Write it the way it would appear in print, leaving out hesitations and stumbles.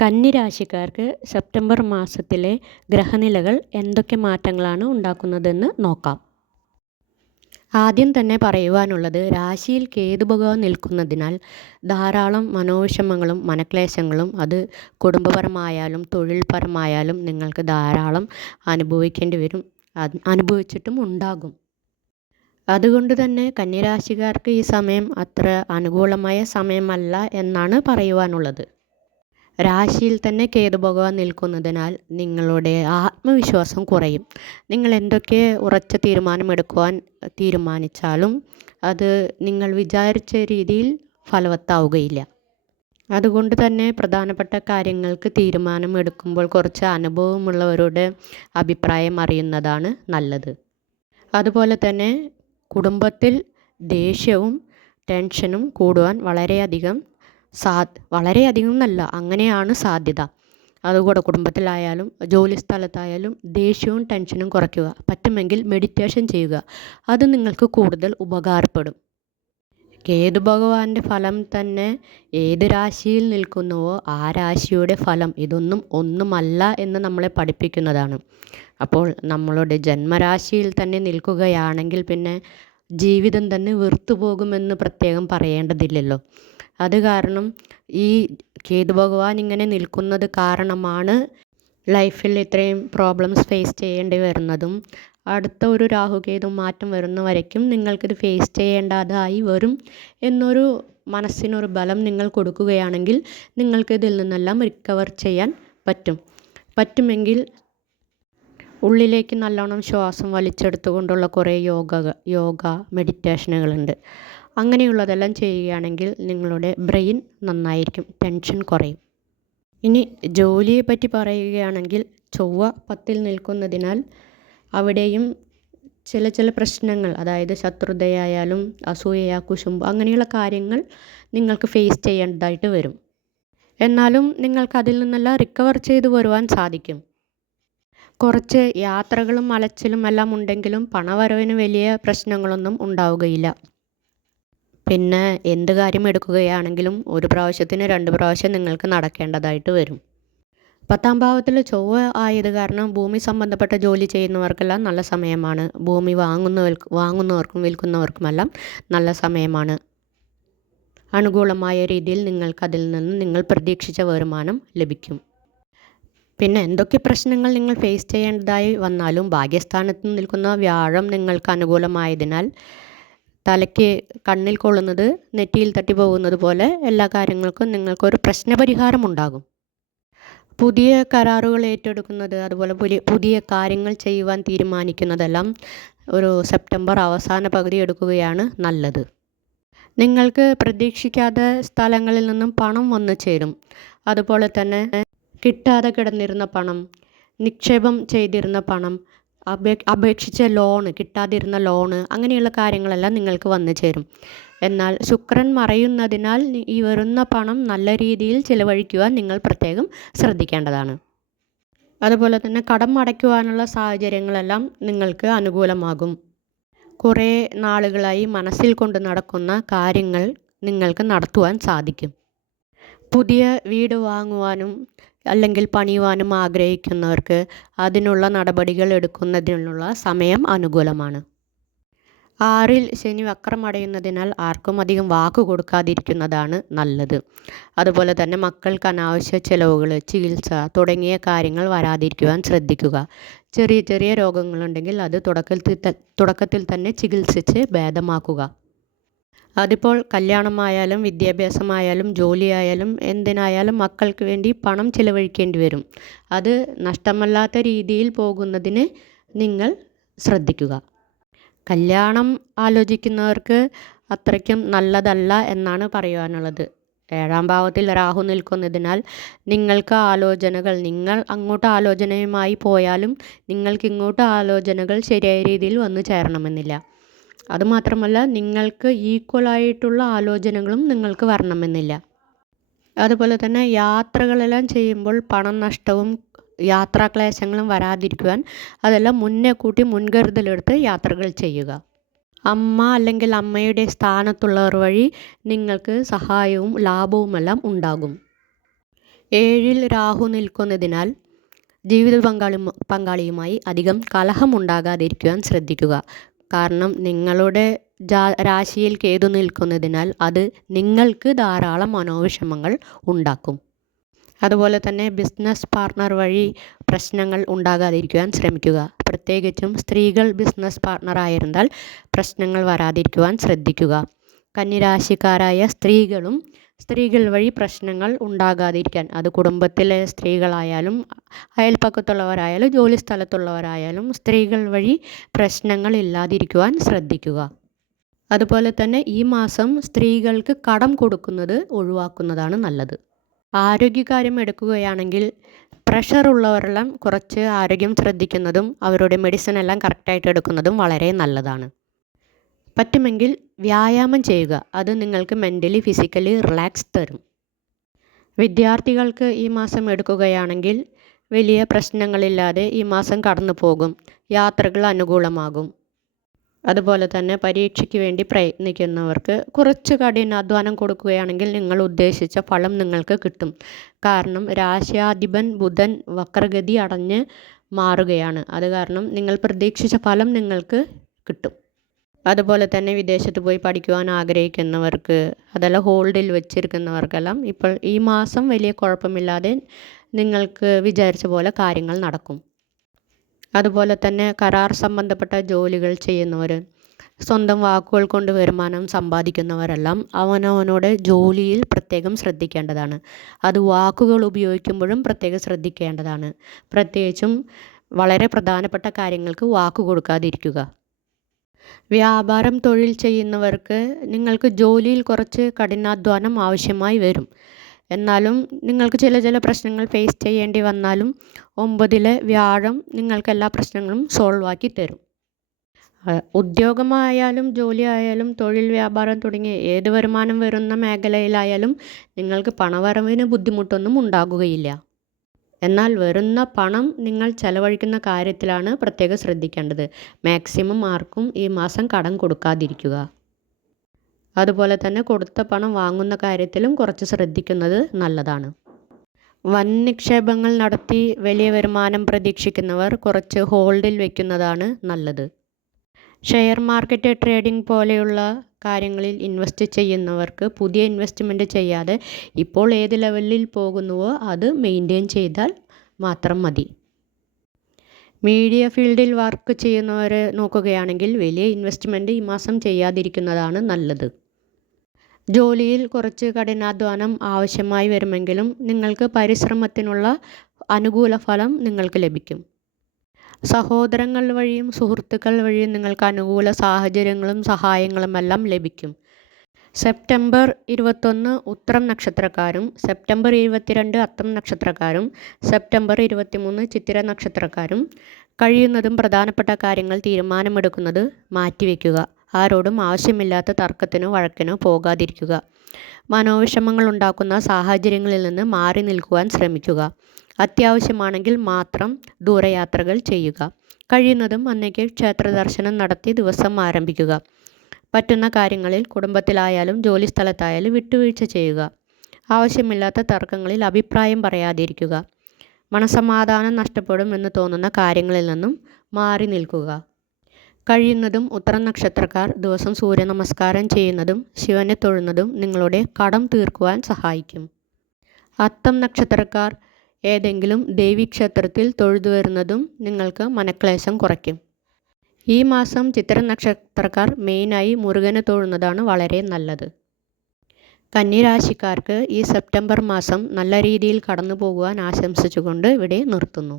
കന്നി രാശിക്കാർക്ക് സെപ്റ്റംബർ മാസത്തിലെ ഗ്രഹനിലകൾ എന്തൊക്കെ മാറ്റങ്ങളാണ് ഉണ്ടാക്കുന്നതെന്ന് നോക്കാം. ആദ്യം തന്നെ പറയുവാനുള്ളത്, രാശിയിൽ കേതു ഭഗവാൻ നിൽക്കുന്നതിനാൽ ധാരാളം മനോവിഷമങ്ങളും മനക്ലേശങ്ങളും അത് കുടുംബപരമായാലും തൊഴിൽപരമായാലും നിങ്ങൾക്ക് ധാരാളം അനുഭവിക്കേണ്ടി വരും, അനുഭവിച്ചിട്ടും ഉണ്ടാകും. അതുകൊണ്ട് തന്നെ കന്യരാശിക്കാർക്ക് ഈ സമയം അത്ര അനുകൂലമായ സമയമല്ല എന്നാണ് പറയുവാനുള്ളത്. രാശിയിൽ തന്നെ കേതു ഭഗവാൻ നിൽക്കുന്നതിനാൽ നിങ്ങളുടെ ആത്മവിശ്വാസം കുറയും. നിങ്ങൾ എന്തൊക്കെ ഉറച്ച തീരുമാനമെടുക്കുവാൻ തീരുമാനിച്ചാലും അത് നിങ്ങൾ വിചാരിച്ച രീതിയിൽ ഫലവത്താവുകയില്ല. അതുകൊണ്ട് തന്നെ പ്രധാനപ്പെട്ട കാര്യങ്ങൾക്ക് തീരുമാനമെടുക്കുമ്പോൾ കുറച്ച് അനുഭവമുള്ളവരുടെ അഭിപ്രായം അറിയുന്നതാണ് നല്ലത്. അതുപോലെ തന്നെ കുടുംബത്തിൽ ദേഷ്യവും ടെൻഷനും കൂടുവാൻ വളരെയധികം എന്നല്ല, അങ്ങനെയാണ് സാധ്യത. അതുകൂടെ കുടുംബത്തിലായാലും ജോലി സ്ഥലത്തായാലും ദേഷ്യവും ടെൻഷനും കുറയ്ക്കുക. പറ്റുമെങ്കിൽ മെഡിറ്റേഷൻ ചെയ്യുക, അത് നിങ്ങൾക്ക് കൂടുതൽ ഉപകാരപ്പെടും. കേതു ഭഗവാന്റെ ഫലം തന്നെ ഏത് രാശിയിൽ നിൽക്കുന്നുവോ ആ രാശിയുടെ ഫലം ഇതൊന്നും ഒന്നുമല്ല എന്ന് നമ്മളെ പഠിപ്പിക്കുന്നതാണ്. അപ്പോൾ നമ്മളുടെ ജന്മരാശിയിൽ തന്നെ നിൽക്കുകയാണെങ്കിൽ പിന്നെ ജീവിതം തന്നെ വെറുത്തു പോകുമെന്ന് പ്രത്യേകം പറയേണ്ടതില്ലല്ലോ. അത് കാരണം ഈ കേതു ഭഗവാൻ ഇങ്ങനെ നിൽക്കുന്നത് കാരണമാണ് ലൈഫിൽ ഇത്രയും പ്രോബ്ലംസ് ഫേസ് ചെയ്യേണ്ടി വരുന്നതും അടുത്ത ഒരു രാഹുകേതു മാറ്റം വരുന്നവരേക്കും നിങ്ങൾക്കിത് ഫേസ് ചെയ്യേണ്ടതായി വരും എന്നൊരു മനസ്സിനൊരു ബലം നിങ്ങൾ കൊടുക്കുകയാണെങ്കിൽ നിങ്ങൾക്ക് ഇതിൽ നിന്നെല്ലാം റിക്കവർ ചെയ്യാൻ പറ്റുമെങ്കിൽ ഉള്ളിലേക്ക് നല്ലോണം ശ്വാസം വലിച്ചെടുത്തുകൊണ്ടുള്ള കുറേ യോഗ മെഡിറ്റേഷനുകളുണ്ട്. അങ്ങനെയുള്ളതെല്ലാം ചെയ്യുകയാണെങ്കിൽ നിങ്ങളുടെ ബ്രെയിൻ നന്നായിരിക്കും, ടെൻഷൻ കുറയും. ഇനി ജോലിയെ പറ്റി പറയുകയാണെങ്കിൽ ചൊവ്വ 10-ൽ നിൽക്കുന്നതിനാൽ അവിടെയും ചില പ്രശ്നങ്ങൾ, അതായത് ശത്രുതയായാലും അസൂയ കുശുമ്പ് അങ്ങനെയുള്ള കാര്യങ്ങൾ നിങ്ങൾക്ക് ഫേസ് ചെയ്യേണ്ടതായിട്ട് വരും. എന്നാലും നിങ്ങൾക്ക് അതിൽ നിന്നെല്ലാം റിക്കവർ ചെയ്തു വരുവാൻ സാധിക്കും. കുറച്ച് യാത്രകളും അലച്ചിലും എല്ലാം ഉണ്ടെങ്കിലും പണവരവിന് വലിയ പ്രശ്നങ്ങളൊന്നും ഉണ്ടാവുകയില്ല. പിന്നെ എന്ത് കാര്യം എടുക്കുകയാണെങ്കിലും ഒരു പ്രാവശ്യത്തിന് 2 പ്രാവശ്യം നിങ്ങൾക്ക് നടക്കേണ്ടതായിട്ട് വരും. 10-ാം ഭാവത്തിൽ ചൊവ്വ ആയത് കാരണം ഭൂമി സംബന്ധപ്പെട്ട ജോലി ചെയ്യുന്നവർക്കെല്ലാം നല്ല സമയമാണ്. ഭൂമി വാങ്ങുന്നവർക്കും വിൽക്കുന്നവർക്കുമെല്ലാം നല്ല സമയമാണ്. അനുകൂലമായ രീതിയിൽ നിങ്ങൾക്കതിൽ നിന്ന് നിങ്ങൾ പ്രതീക്ഷിച്ച വരുമാനം ലഭിക്കും. പിന്നെ എന്തൊക്കെ പ്രശ്നങ്ങൾ നിങ്ങൾ ഫേസ് ചെയ്യേണ്ടതായി വന്നാലും ഭാഗ്യസ്ഥാനത്ത് നിൽക്കുന്ന വ്യാഴം നിങ്ങൾക്ക് അനുകൂലമായതിനാൽ തലയ്ക്ക് കണ്ണിൽ കൊള്ളുന്നത് നെറ്റിയിൽ തട്ടി പോകുന്നത് പോലെ എല്ലാ കാര്യങ്ങൾക്കും നിങ്ങൾക്കൊരു പ്രശ്നപരിഹാരം ഉണ്ടാകും. പുതിയ കരാറുകൾ ഏറ്റെടുക്കുന്നത്, അതുപോലെ പുതിയ കാര്യങ്ങൾ ചെയ്യുവാൻ തീരുമാനിക്കുന്നതെല്ലാം ഒരു സെപ്റ്റംബർ അവസാന പകുതി എടുക്കുകയാണ് നല്ലത്. നിങ്ങൾക്ക് പ്രതീക്ഷിക്കാത്ത സ്ഥലങ്ങളിൽ നിന്നും പണം വന്നു ചേരും. അതുപോലെ തന്നെ കിട്ടാതെ കിടന്നിരുന്ന പണം, നിക്ഷേപം ചെയ്തിരുന്ന പണം, അപേക്ഷിച്ച ലോണ്, കിട്ടാതിരുന്ന ലോണ്, അങ്ങനെയുള്ള കാര്യങ്ങളെല്ലാം നിങ്ങൾക്ക് വന്നു ചേരും. എന്നാൽ ശുക്രൻ മറയുന്നതിനാൽ ഈ വരുന്ന പണം നല്ല രീതിയിൽ ചിലവഴിക്കുവാൻ നിങ്ങൾ പ്രത്യേകം ശ്രദ്ധിക്കേണ്ടതാണ്. അതുപോലെ തന്നെ കടം അടയ്ക്കുവാനുള്ള സാഹചര്യങ്ങളെല്ലാം നിങ്ങൾക്ക് അനുകൂലമാകും. കുറേ നാളുകളായി മനസ്സിൽ കൊണ്ട് നടക്കുന്ന കാര്യങ്ങൾ നിങ്ങൾക്ക് നടത്തുവാൻ സാധിക്കും. പുതിയ വീട് വാങ്ങുവാനും അല്ലെങ്കിൽ പണിയുവാനും ആഗ്രഹിക്കുന്നവർക്ക് അതിനുള്ള നടപടികൾ എടുക്കുന്നതിനുള്ള സമയം അനുകൂലമാണ്. 6-ൽ ശനി വക്രമടയുന്നതിനാൽ ആർക്കും അധികം വാക്ക് കൊടുക്കാതിരിക്കുന്നതാണ് നല്ലത്. അതുപോലെ തന്നെ മക്കൾക്ക് അനാവശ്യ ചിലവുകൾ, ചികിത്സ തുടങ്ങിയ കാര്യങ്ങൾ വരാതിരിക്കുവാൻ ശ്രദ്ധിക്കുക. ചെറിയ രോഗങ്ങളുണ്ടെങ്കിൽ അത് തുടക്കത്തിൽ തന്നെ ചികിത്സിച്ച് ഭേദമാക്കുക. അതിപ്പോൾ കല്യാണമായാലും വിദ്യാഭ്യാസമായാലും ജോലിയായാലും എന്തിനായാലും മക്കൾക്ക് വേണ്ടി പണം ചിലവഴിക്കേണ്ടി വരും. അത് നഷ്ടമല്ലാത്ത രീതിയിൽ പോകുന്നതിന് നിങ്ങൾ ശ്രദ്ധിക്കുക. കല്യാണം ആലോചിക്കുന്നവർക്ക് അത്രയ്ക്കും നല്ലതല്ല എന്നാണ് പറയുവാനുള്ളത്. 7-ാം ഭാവത്തിൽ രാഹു നിൽക്കുന്നതിനാൽ നിങ്ങൾക്ക് ആലോചനകൾ, നിങ്ങൾ അങ്ങോട്ട് ആലോചനയുമായി പോയാലും നിങ്ങൾക്ക് ഇങ്ങോട്ട് ആലോചനകൾ ശരിയായ രീതിയിൽ വന്നു ചേരണമെന്നില്ല. അതുമാത്രമല്ല നിങ്ങൾക്ക് ഈക്വലായിട്ടുള്ള ആലോചനകളും നിങ്ങൾക്ക് വരണമെന്നില്ല. അതുപോലെ തന്നെ യാത്രകളെല്ലാം ചെയ്യുമ്പോൾ പണം നഷ്ടവും യാത്രാക്ലേശങ്ങളും വരാതിരിക്കുവാൻ അതെല്ലാം മുന്നേ കൂട്ടി മുൻകരുതലെടുത്ത് യാത്രകൾ ചെയ്യുക. അമ്മ അല്ലെങ്കിൽ അമ്മയുടെ സ്ഥാനത്തുള്ളവർ വഴി നിങ്ങൾക്ക് സഹായവും ലാഭവുമെല്ലാം ഉണ്ടാകും. ഏഴിൽ രാഹു നിൽക്കുന്നതിനാൽ ജീവിത പങ്കാളിയുമായി അധികം കലഹമുണ്ടാകാതിരിക്കുവാൻ ശ്രദ്ധിക്കുക. കാരണം നിങ്ങളുടെ രാശിയിൽ കേതു നിൽക്കുന്നതിനാൽ അത് നിങ്ങൾക്ക് ധാരാളം മനോവിഷമങ്ങൾ ഉണ്ടാക്കും. അതുപോലെ തന്നെ ബിസിനസ് പാർട്ണർ വഴി പ്രശ്നങ്ങൾ ഉണ്ടാകാതിരിക്കുവാൻ ശ്രമിക്കുക. പ്രത്യേകിച്ചും സ്ത്രീകൾ ബിസിനസ് പാർട്ണറായിരുന്നാൽ പ്രശ്നങ്ങൾ വരാതിരിക്കുവാൻ ശ്രദ്ധിക്കുക. കന്നിരാശിക്കാരായ സ്ത്രീകൾ വഴി പ്രശ്നങ്ങൾ ഉണ്ടാകാതിരിക്കാൻ, അത് കുടുംബത്തിലെ സ്ത്രീകളായാലും അയൽപ്പക്കത്തുള്ളവരായാലും ജോലി സ്ഥലത്തുള്ളവരായാലും സ്ത്രീകൾ വഴി പ്രശ്നങ്ങൾ ഇല്ലാതിരിക്കുവാൻ ശ്രദ്ധിക്കുക. അതുപോലെ തന്നെ ഈ മാസം സ്ത്രീകൾക്ക് കടം കൊടുക്കുന്നത് ഒഴിവാക്കുന്നതാണ് നല്ലത്. ആരോഗ്യകാര്യം എടുക്കുകയാണെങ്കിൽ പ്രഷർ ഉള്ളവരെല്ലാം കുറച്ച് ആരോഗ്യം ശ്രദ്ധിക്കുന്നതും അവരുടെ മെഡിസിൻ എല്ലാം കറക്റ്റായിട്ട് എടുക്കുന്നതും വളരെ നല്ലതാണ്. പറ്റുമെങ്കിൽ വ്യായാമം ചെയ്യുക. അത് നിങ്ങൾക്ക് മെൻ്റലി ഫിസിക്കലി റിലാക്സ് തരും. വിദ്യാർത്ഥികൾക്ക് ഈ മാസം എടുക്കുകയാണെങ്കിൽ വലിയ പ്രശ്നങ്ങളില്ലാതെ ഈ മാസം കടന്നു പോകും. യാത്രകൾ അനുകൂലമാകും. അതുപോലെ തന്നെ പരീക്ഷയ്ക്ക് വേണ്ടി പ്രയത്നിക്കുന്നവർക്ക് കുറച്ച് കഠിനാധ്വാനം കൊടുക്കുകയാണെങ്കിൽ നിങ്ങൾ ഉദ്ദേശിച്ച ഫലം നിങ്ങൾക്ക് കിട്ടും. കാരണം രാശ്യാധിപൻ ബുധൻ വക്രഗതി അടഞ്ഞ് മാറുകയാണ്. അത് കാരണം നിങ്ങൾ പ്രതീക്ഷിച്ച ഫലം നിങ്ങൾക്ക് കിട്ടും. അതുപോലെ തന്നെ വിദേശത്ത് പോയി പഠിക്കുവാൻ ആഗ്രഹിക്കുന്നവർക്ക്, അതെല്ലാം ഹോൾഡിൽ വെച്ചിരിക്കുന്നവർക്കെല്ലാം ഇപ്പോൾ ഈ മാസം വലിയ കുഴപ്പമില്ലാതെ നിങ്ങൾക്ക് വിചാരിച്ച പോലെ കാര്യങ്ങൾ നടക്കും. അതുപോലെ തന്നെ കരാർ സംബന്ധപ്പെട്ട ജോലികൾ ചെയ്യുന്നവർ, സ്വന്തം വാക്കുകൾ കൊണ്ട് വരുമാനം സമ്പാദിക്കുന്നവരെല്ലാം അവനവനോട് ജോലിയിൽ പ്രത്യേകം ശ്രദ്ധിക്കേണ്ടതാണ്. അത് വാക്കുകൾ ഉപയോഗിക്കുമ്പോഴും പ്രത്യേകം ശ്രദ്ധിക്കേണ്ടതാണ്. പ്രത്യേകിച്ചും വളരെ പ്രധാനപ്പെട്ട കാര്യങ്ങൾക്ക് വാക്ക് കൊടുക്കാതിരിക്കുക. വ്യാപാരം തൊഴിൽ ചെയ്യുന്നവർക്ക് നിങ്ങൾക്ക് ജോലിയിൽ കുറച്ച് കഠിനാധ്വാനം ആവശ്യമായി വരും. എന്നാലും നിങ്ങൾക്ക് ചില പ്രശ്നങ്ങൾ ഫേസ് ചെയ്യേണ്ടി വന്നാലും 9-ലെ വ്യാഴം നിങ്ങൾക്ക് എല്ലാ പ്രശ്നങ്ങളും സോൾവ് ആക്കി തരും. ഉദ്യോഗമായാലും ജോലി ആയാലും തൊഴിൽ വ്യാപാരം തുടങ്ങിയ ഏത് വരുമാനം വരുന്ന മേഖലയിലായാലും നിങ്ങൾക്ക് പണവരവിന് ബുദ്ധിമുട്ടൊന്നും ഉണ്ടാകുകയില്ല. എന്നാൽ വരുന്ന പണം നിങ്ങൾ ചെലവഴിക്കുന്ന കാര്യത്തിലാണ് പ്രത്യേകം ശ്രദ്ധിക്കേണ്ടത്. മാക്സിമം ആർക്കും ഈ മാസം കടം കൊടുക്കാതിരിക്കുക. അതുപോലെ തന്നെ കൊടുത്ത പണം വാങ്ങുന്ന കാര്യത്തിലും കുറച്ച് ശ്രദ്ധിക്കുന്നത് നല്ലതാണ്. വൻ നിക്ഷേപങ്ങൾ നടത്തി വലിയ വരുമാനം പ്രതീക്ഷിക്കുന്നവർ കുറച്ച് ഹോൾഡിൽ വയ്ക്കുന്നതാണ് നല്ലത്. ഷെയർ മാർക്കറ്റ് ട്രേഡിംഗ് പോലെയുള്ള കാര്യങ്ങളിൽ ഇൻവെസ്റ്റ് ചെയ്യുന്നവർക്ക് പുതിയ ഇൻവെസ്റ്റ്മെൻറ്റ് ചെയ്യാതെ ഇപ്പോൾ ഏത് ലെവലിൽ പോകുന്നുവോ അത് മെയിൻറ്റെയിൻ ചെയ്താൽ മാത്രം മതി. മീഡിയ ഫീൽഡിൽ വർക്ക് ചെയ്യുന്നവരെ നോക്കുകയാണെങ്കിൽ വലിയ ഇൻവെസ്റ്റ്മെൻറ്റ് ഈ മാസം ചെയ്യാതിരിക്കുന്നതാണ് നല്ലത്. ജോലിയിൽ കുറച്ച് കഠിനാധ്വാനം ആവശ്യമായി വരുമെങ്കിലും നിങ്ങൾക്ക് പരിശ്രമത്തിനുള്ള അനുകൂല ഫലം നിങ്ങൾക്ക് ലഭിക്കും. സഹോദരങ്ങൾ വഴിയും സുഹൃത്തുക്കൾ വഴിയും നിങ്ങൾക്ക് അനുകൂല സാഹചര്യങ്ങളും സഹായങ്ങളും എല്ലാം ലഭിക്കും. സെപ്റ്റംബർ 21 ഉത്രം നക്ഷത്രക്കാരും സെപ്റ്റംബർ 22 അത്തം നക്ഷത്രക്കാരും സെപ്റ്റംബർ 23 ചിത്തിര നക്ഷത്രക്കാരും കഴിയുന്നതും പ്രധാനപ്പെട്ട കാര്യങ്ങൾ തീരുമാനമെടുക്കുന്നത് മാറ്റിവെക്കുക. ആരോടും ആവശ്യമില്ലാത്ത തർക്കത്തിനോ വഴക്കിനോ പോകാതിരിക്കുക. മനോവിഷമങ്ങൾ ഉണ്ടാക്കുന്ന സാഹചര്യങ്ങളിൽ നിന്ന് മാറി നിൽക്കുവാൻ ശ്രമിക്കുക. അത്യാവശ്യമാണെങ്കിൽ മാത്രം ദൂരയാത്രകൾ ചെയ്യുക. കഴിയുന്നതും അന്നേക്ക് ക്ഷേത്ര ദർശനം നടത്തി ദിവസം ആരംഭിക്കുക. പറ്റുന്ന കാര്യങ്ങളിൽ കുടുംബത്തിലായാലും ജോലി സ്ഥലത്തായാലും വിട്ടുവീഴ്ച ചെയ്യുക. ആവശ്യമില്ലാത്ത തർക്കങ്ങളിൽ അഭിപ്രായം പറയാതിരിക്കുക. മനസമാധാനം നഷ്ടപ്പെടും എന്ന് തോന്നുന്ന കാര്യങ്ങളിൽ നിന്നും മാറി നിൽക്കുക. കഴിയുന്നതും ഉത്തരം നക്ഷത്രക്കാർ ദിവസം സൂര്യ നമസ്കാരം ചെയ്യുന്നതും ശിവനെ തൊഴുന്നതും നിങ്ങളുടെ കടം തീർക്കുവാൻ സഹായിക്കും. അത്തം നക്ഷത്രക്കാർ ഏതെങ്കിലും ദേവീക്ഷേത്രത്തിൽ തൊഴുതു വരുന്നതും നിങ്ങൾക്ക് മനക്ലേശം കുറയ്ക്കും. ഈ മാസം ചിത്തിര നക്ഷത്രക്കാർ മെയിനായി മുരുകനെ തൊഴുന്നതാണ് വളരെ നല്ലത്. കന്നിരാശിക്കാർക്ക് ഈ സെപ്റ്റംബർ മാസം നല്ല രീതിയിൽ കടന്നു പോകുവാൻ ആശംസിച്ചുകൊണ്ട് ഇവിടെ നിർത്തുന്നു.